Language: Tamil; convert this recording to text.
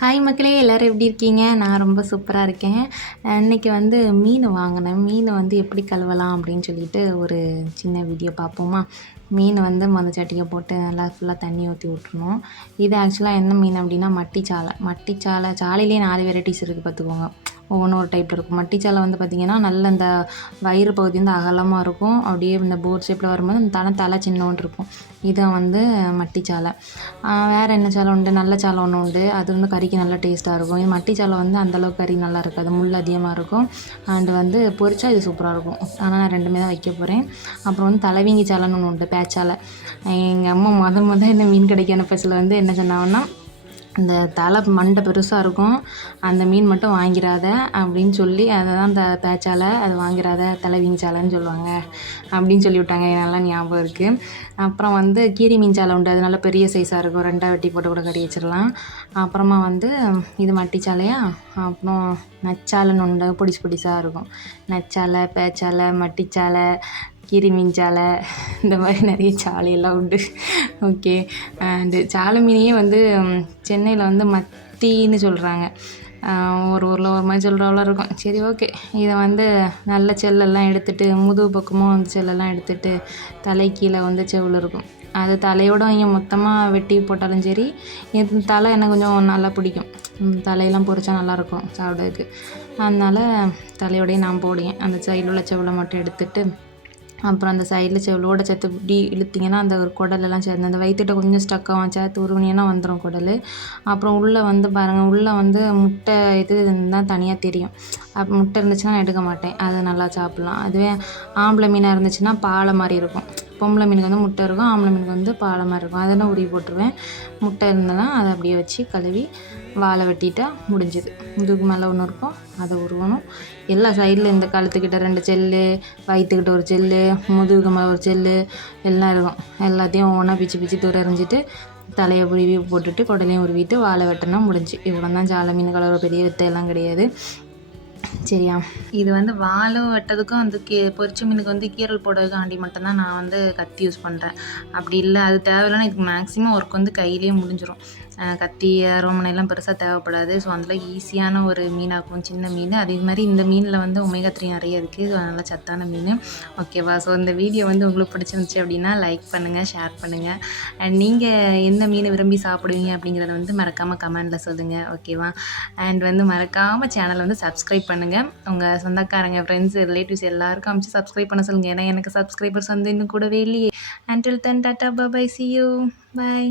ஹாய் மக்களே, எல்லோரும் எப்படி இருக்கீங்க? நான் ரொம்ப சூப்பராக இருக்கேன். இன்றைக்கி வந்து மீன் வாங்கினேன். மீன் வந்து எப்படி கழுவலாம் அப்படின்னு சொல்லிட்டு ஒரு சின்ன வீடியோ பார்ப்போமா? மீன் வந்து மொதச்சட்டியை போட்டு நல்லா ஃபுல்லாக தண்ணி ஊற்றி விட்றணும். இது ஆக்சுவலாக என்ன மீன் அப்படின்னா மட்டிச்சாலை. சாலையிலேயே 4 வெரைட்டிஸ் இருக்குது பார்த்துக்கோங்க. ஒவ்வொன்றும் ஒரு டைப்பில் இருக்கும். மட்டிச்சாலை வந்து பார்த்திங்கன்னா நல்ல இந்த வயிறு பகுதி வந்து அகலமாக இருக்கும். அப்படியே இந்த போட் ஷேப்பில் வரும்போது அந்த தலை சின்னோண்டு இருக்கும். இதான் வந்து மட்டிச்சாலை. வேறு என்ன சாலை உண்டு? நல்ல சாலை ஒன்று உண்டு. அது வந்து கறிக்கு நல்லா டேஸ்ட்டாக இருக்கும். இது மட்டிச்சாலை வந்து அந்தளவுக்கு கறி நல்லா இருக்காது, முள் அதிகமாக இருக்கும். அண்டு வந்து பொரிச்சா இது சூப்பராக இருக்கும். ஆனால் நான் 2மே தான் வைக்க போகிறேன். அப்புறம் வந்து தலைவீங்கி சாலைன்னு ஒன்று உண்டு, பேச்சாலை. எங்கள் அம்மா இந்த மீன் கடைக்கு அனுப்பச்சில் வந்து என்ன சொன்னாங்கன்னா, இந்த தலை மண்டை பெருசாக இருக்கும், அந்த மீன் மட்டும் வாங்கிடாத அப்படின்னு சொல்லி, அதை தான் இந்த பேச்சாலை, அது வாங்கிடாத தலைவீங்கி சாலைன்னு சொல்லுவாங்க அப்படின்னு சொல்லிவிட்டாங்க. நல்லா ஞாபகம் இருக்குது. அப்புறம் வந்து கீரி மீன் சாலை உண்டு. அது நல்லா பெரிய சைஸாக இருக்கும், 2ஆக வெட்டி போட்டு கூட கறி வச்சிடலாம். அப்புறமா வந்து இது மட்டிச்சாலையா. அப்புறம் நச்சாலைன்னு உண்டு, பொடிசாக இருக்கும். நச்சாலை, பேச்சாலை, மட்டிச்சாலை, கீரி மீன் சாலை, இந்த மாதிரி நிறைய சாலையெல்லாம் உண்டு. ஓகே. அண்டு சாலை மீனையே வந்து சென்னையில் வந்து மத்தின்னு சொல்கிறாங்க. ஒரு ஊரில் ஒரு மாதிரி சொல்கிறவளோ இருக்கும். சரி, ஓகே. இதை வந்து நல்ல செல்லெல்லாம் எடுத்துகிட்டு, முதுகு பக்கமும் வந்து செல்லெல்லாம் எடுத்துகிட்டு, தலை கீழே வந்து செவில் இருக்கும். அது தலையோடு அவங்க மொத்தமாக வெட்டி போட்டாலும் சரி, என் தலை எனக்கு கொஞ்சம் நல்லா பிடிக்கும். தலையெல்லாம் பொரிச்சா நல்லாயிருக்கும் சாப்பிட்றதுக்கு. அதனால் தலையோடையே நான் போடுவேன். அந்த சைடில் உள்ள செவிலை மட்டும் எடுத்துகிட்டு, அப்புறம் அந்த சைடில் செவிலோட சேர்த்து இப்படி இழுத்திங்கன்னா அந்த ஒரு குடலெல்லாம் சேர்ந்து அந்த வயிற்றுட்ட கொஞ்சம் ஸ்டக் ஆகும். சேர்த்து உருவினீங்கன்னா வந்துடும் குடல். அப்புறம் உள்ளே வந்து பாருங்கள், உள்ளே வந்து முட்டை இது தான் தனியாக தெரியும். முட்டை இருந்துச்சுன்னா நான் எடுக்க மாட்டேன். அதை நல்லா சாப்பிட்லாம். அதுவே ஆம்பளை மீனாக இருந்துச்சுன்னா பாலை மாதிரி இருக்கும். பொம்பளை மீனுக்கு வந்து முட்டை இருக்கும், ஆம்பளை மீனுக்கு வந்து பாலை மாதிரி இருக்கும். அதெல்லாம் உருவி போட்டுருவேன். முட்டை இருந்ததுன்னா அதை அப்படியே வச்சு கழுவி வாழை வெட்டிட்டா முடிஞ்சுது. முதுகுக்கு மேலே ஒன்று இருக்கும், அதை உருவணும். எல்லா சைடில் இந்த கழுத்துக்கிட்ட 2 செல்லு, வயிற்றுக்கிட்ட ஒரு செல்லு, முதுகுக்கு மேலே ஒரு செல்லு எல்லாம் இருக்கும். எல்லாத்தையும் ஒவ்வொன்றா பிச்சு தூர எறிஞ்சிட்டு தலையை உருவி போட்டுட்டு குடலையும் உருவிட்டு வாழை வெட்டினா முடிஞ்சு. இவ்வளோ தான் சாலை மீன் கலர். பெரிய வித்தையெல்லாம் கிடையாது, சரியா? இது வந்து வாழை வெட்டதுக்கும் அந்த பொரிச்ச மீனுக்கு வந்து கீரல் போடுறதுக்காண்டி மட்டும்தான் நான் வந்து கத்தி யூஸ் பண்ணுறேன். அப்படி இல்லை, அது தேவையில்லைன்னா இதுக்கு மேக்ஸிமம் ஒர்க் வந்து கையிலேயே முடிஞ்சிடும். கத்தி அருவமனைலாம் பெருசாக தேவைப்படாது. ஸோ அதில் ஈஸியான ஒரு மீனாக்கும், சின்ன மீன். அதே மாதிரி இந்த மீனில் வந்து ஒமேகா 3 நிறைய இருக்குது. அதனால் சத்தான மீன். ஓகேவா? ஸோ இந்த வீடியோ வந்து உங்களுக்கு பிடிச்சிருந்துச்சி அப்படின்னா லைக் பண்ணுங்கள், ஷேர் பண்ணுங்கள். அண்ட் நீங்கள் எந்த மீனை விரும்பி சாப்பிடுவீங்க அப்படிங்கிறத வந்து மறக்காமல் கமெண்டில் சொல்லுங்கள், ஓகேவா? அண்ட் வந்து மறக்காமல் சேனலை வந்து சப்ஸ்கிரைப் பண்ணுங்கள். உங்கள் சொந்தக்காரங்க, ஃப்ரெண்ட்ஸ், ரிலேட்டிவ்ஸ் எல்லாருக்கும் அமைச்சு சப்ஸ்கிரைப் பண்ண சொல்லுங்கள். ஏன்னா எனக்கு சப்ஸ்கிரைபர்ஸ் வந்து இன்னும் கூடவே இல்லையே. Until then, tata, bye bye, see you, bye.